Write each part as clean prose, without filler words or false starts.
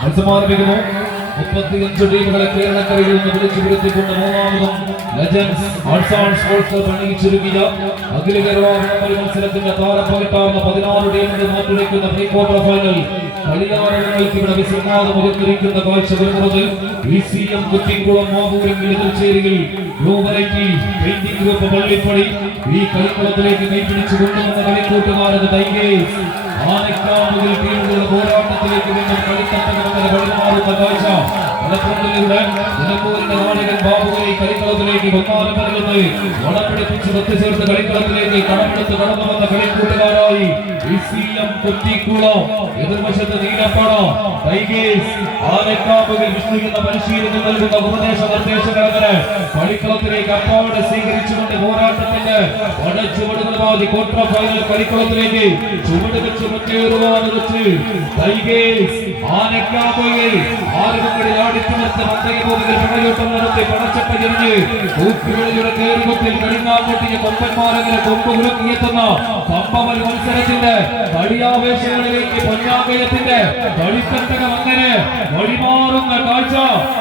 മത്സരമാരംഭിക്കുന്നു. 35 ടീമുകളെ കേരളക്കരയിൽ നിന്ന് വിളിച്ചു വരുത്തിക്കൊണ്ട് മൂന്നാമതും legends arts and sports club അണിയിച്ചൊരുക്കിയ അഖില കേരള മത്സരത്തിന്റെ താരപ്പകിട്ടാർന്ന 16 ടീമുകൾ മാറ്റിവെക്കുന്ന പ്രീ ക്വാർട്ടർ ഫൈനൽ കളിയാരങ്ങൾക്ക് ഇവിടെ വിസ്മയാദം ഒരുക്കിയിരിക്കുന്ന കാഴ്ച വരുന്നത് ECM കുറ്റിക്കുളം മാവൂരിൽ എതിർച്ചേരിയിൽ blue variety painting group Pallippadi ഈ കളിക്കളത്തിലേക്ക് കൈപിടിച്ചു കൊണ്ടുവന്ന കളിക്കൂട്ടുകാരത് ടൈഗേഴ്സ് ആനക്കാമുകിൽ ടീമുകളുടെ പോരാട്ടത്തിലേക്ക് വീണ്ടും കളിത്തട്ടകമങ്ങനെ വഴിമാറുന്ന കാഴ്ച മലപ്പുറത്തിലൂടെ നിലമ്പൂരിന്റെ നായകൻ ബാബുവിനെ കളിക്കളത്തിലേക്ക് ബഹുമാനം നൽകുന്നത് വടപിടിപ്പിച്ച് ഒത്തുചേർത്ത് കളിക്കളത്തിലേക്ക് കടമെടുത്ത് കടന്നു വന്ന കളിക്കൂട്ടുകാരായി ECM കുറ്റിക്കുളം എതിർവശത്ത് നീലപ്പാട ടൈഗേഴ്സ് ആനക്കാമുകിൽ വിഷ്ണു എന്ന പരിശീലനം നൽകുന്ന ഉപദേശ നിർദ്ദേശങ്ങളങ്ങനെ കളിക്കളത്തിലേക്ക് അപ്പാട് സ്വീകരിച്ചുകൊണ്ട് പോരാട്ടത്തിന്റെ വടച്ചുവടുകളുമായി ക്വാർട്ടർ ഫൈനൽ കളിക്കളത്തിലേക്ക് ചുവട് വെച്ച് മുന്നേറുവാൻ വെച്ച് ടൈഗേഴ്സ് ആനക്കാമുകിൽ ആറുകളിൽ ആടിത്തിമർത്ത് മത്തകഭൂമികൾ പടയോട്ടം നടത്തി പടച്ചട്ട ജനിഞ്ഞ് കൂക്കുകളിലൂടെ കയറുമത്തിൽ കടിഞ്ഞാൽ കൊമ്പന്മാരങ്ങനെ കൊമ്പ് ഉരുക്കിയെത്തുന്ന കമ്പമൽ മത്സരത്തിന്റെ കളിയാവേശങ്ങളിലേക്ക് പൊന്നാകയത്തിന്റെ കളിത്തട്ടകം അങ്ങനെ വഴിമാറുന്ന കാഴ്ച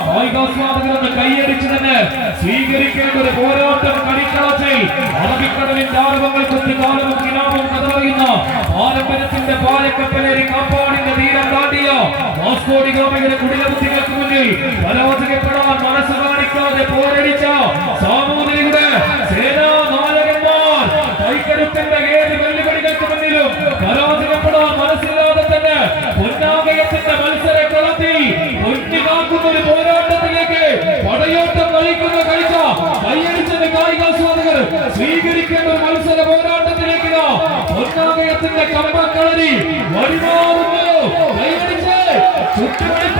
കായികാസ്വാദകരെന്ന് കൈയടിച്ചു തന്നെ സ്വീകരിക്കേണ്ട ഒരു പോരാട്ടം കളിക്കളത്തിൽ അറബിക്കടലിന്റെ ആരവങ്ങൾ കൊത്തി കാലവും കിനാവും കഥ പറയുന്ന പാരമ്പര്യത്തിന്റെ പാലക്കപ്പലേരി കാപ്പാടിന്റെ തീരം താണ്ടിയ വാസ്കോടി ഗാമികളുടെ കുടിലബുദ്ധികൾക്ക് മുന്നിൽ പരാജയപ്പെടാൻ മനസ്സ് കാണിക്കാതെ പോരടിച്ച സാമൂതിരിയുടെ സേനാ നായകന്മാർ കൈക്കരുത്തിന്റെ ഏത് വെല്ലുവിളികൾക്ക് മുന്നിലും പരാജയപ്പെടാൻ മനസ്സില്ലാതെ തന്നെ പൊന്നാകയത്തിന്റെ മത്സര കളത്തിൽ പൊന്നി കാക്കുന്ന ഒരു പോരാട്ടത്തിലേക്ക് പടയോട്ടം നയിക്കുന്ന കാഴ്ച കൈയടിച്ചത് കായികാസ്വാദകർ സ്വീകരിക്കേണ്ട ഒരു മത്സര പോരാട്ടത്തിലേക്ക് പൊന്നാകയത്തിന്റെ കമ്പക്കളരി വഴിമാറുന്നു കൈയടിച്ച് ചുറ്റുപിടിച്ച